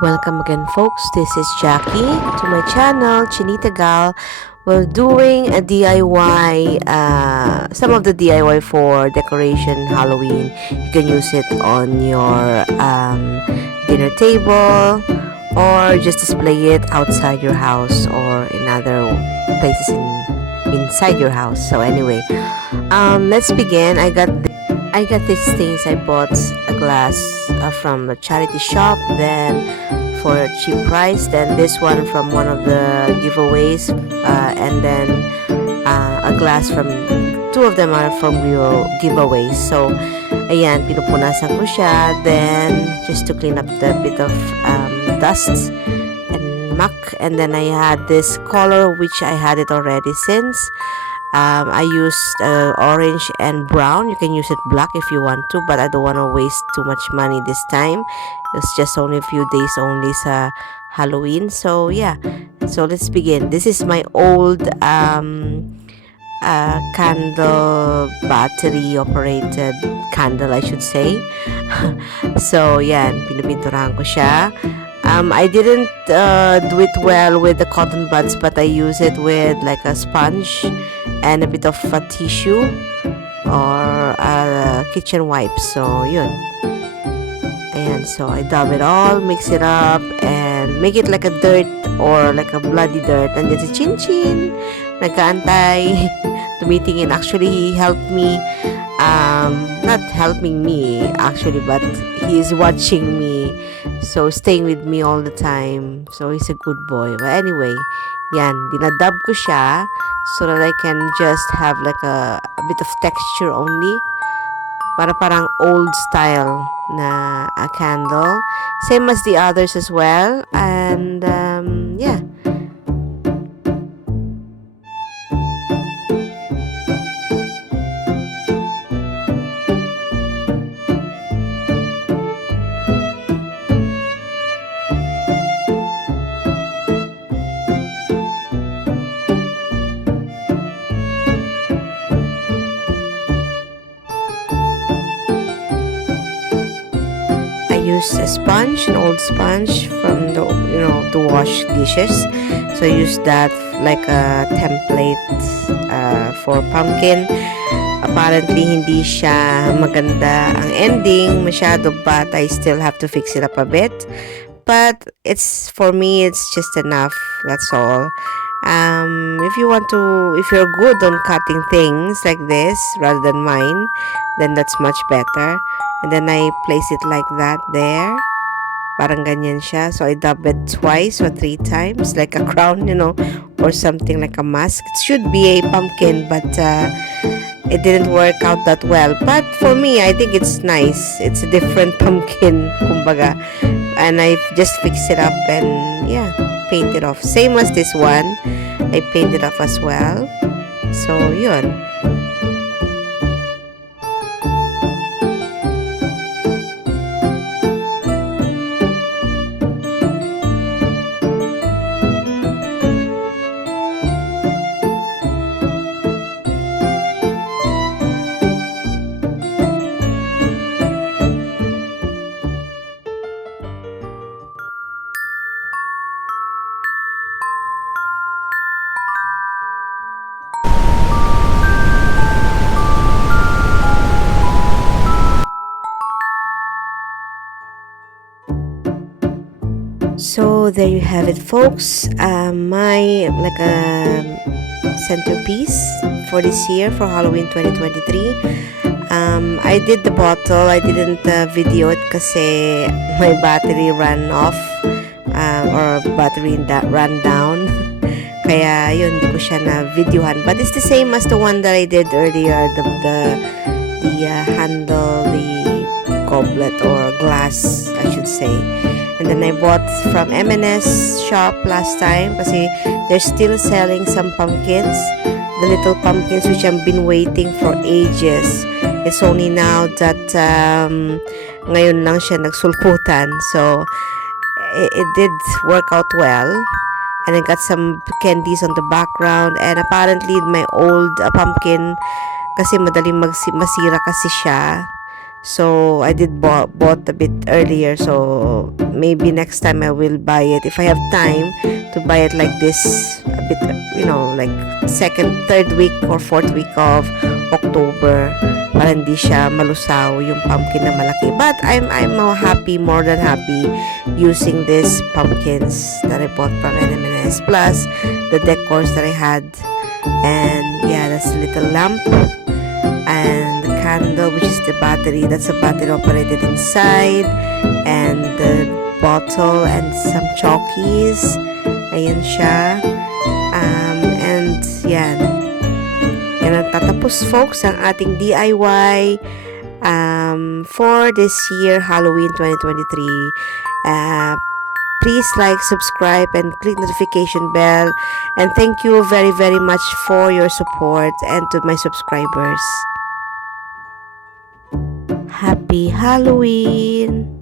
Welcome again, folks. This is Jackie to my channel, Chinita Gal. We're doing a DIY, some of the DIY for decoration Halloween. You can use it on your dinner table or just display it outside your house or in other places inside your house. So anyway, let's begin. I got these things. I bought a glass from a charity shop, then for a cheap price. Then this one from one of the giveaways, and then a glass from two of them are from giveaways. So, ayan, pinupunasan ko siya. Then just to clean up the bit of dust and muck. And then I had this color which I had it already since. I used orange and brown. You can use it black if you want to, but I don't want to waste too much money this time. It's just only a few days only sa Halloween. So yeah, so let's begin. This is my old candle, battery operated candle, I should say. So yan, pinupinturahan ko siya. I didn't do it well with the cotton buds, but I use it with like a sponge and a bit of a tissue or a kitchen wipes. So yun. Ayan, so I dab it all, mix it up, and make it like a dirt or like a bloody dirt. And then si Chin Chin, nagkaantay, tumitingin. Actually, he helped me, not helping me actually, but he is watching me. So, staying with me all the time. So, he's a good boy. But anyway, yan, dinadab ko siya so that I can just have like a bit of texture only. Para parang old style na a candle. Same as the others as well. And, yeah. Use a sponge, an old sponge from the to wash dishes. So I use that like a template for pumpkin. Apparently hindi siya maganda ang ending masyado, but I still have to fix it up a bit. But it's for me, it's just enough. That's all. If you're good on cutting things like this rather than mine, then that's much better. And then I place it like that there. Parang ganyan siya. So I dab it twice or 3 times like a crown, or something like a mask. It should be a pumpkin, but it didn't work out that well. But for me, I think it's nice. It's a different pumpkin, kumbaga. And I just fix it up and yeah, paint it off. Same as this one. I paint it off as well. So, yun. So there you have it, folks. My like a centerpiece for this year for Halloween 2023. I did the bottle. I didn't video it kasi my battery ran off or battery ran down. Kaya yun, hindi ko siya na videohan. But it's the same as the one that I did earlier. The handle, the goblet or glass, I should say. And then I bought from M&S shop last time kasi they're still selling some pumpkins. The little pumpkins which I've been waiting for ages. It's only now that ngayon lang siya nagsulputan. So, it did work out well. And I got some candies on the background. And apparently, my old pumpkin, kasi madaling masira kasi siya. So I did bought a bit earlier, so maybe next time I will buy it if I have time to buy it like this a bit, like second, third week or fourth week of October, para hindi siya malusaw yung pumpkin na malaki. But I'm happy, more than happy, using these pumpkins that I bought from NMNS, plus the decors that I had. And yeah, that's a little lamp, and the candle, which is the battery. That's a battery operated inside, and the bottle and some chalkies. Ayan siya. And yan. Yan ang tatapos, folks, ang ating DIY for this year, Halloween 2023. Please like, subscribe, and click notification bell. And thank you very, very much for your support, and to my subscribers. Happy Halloween!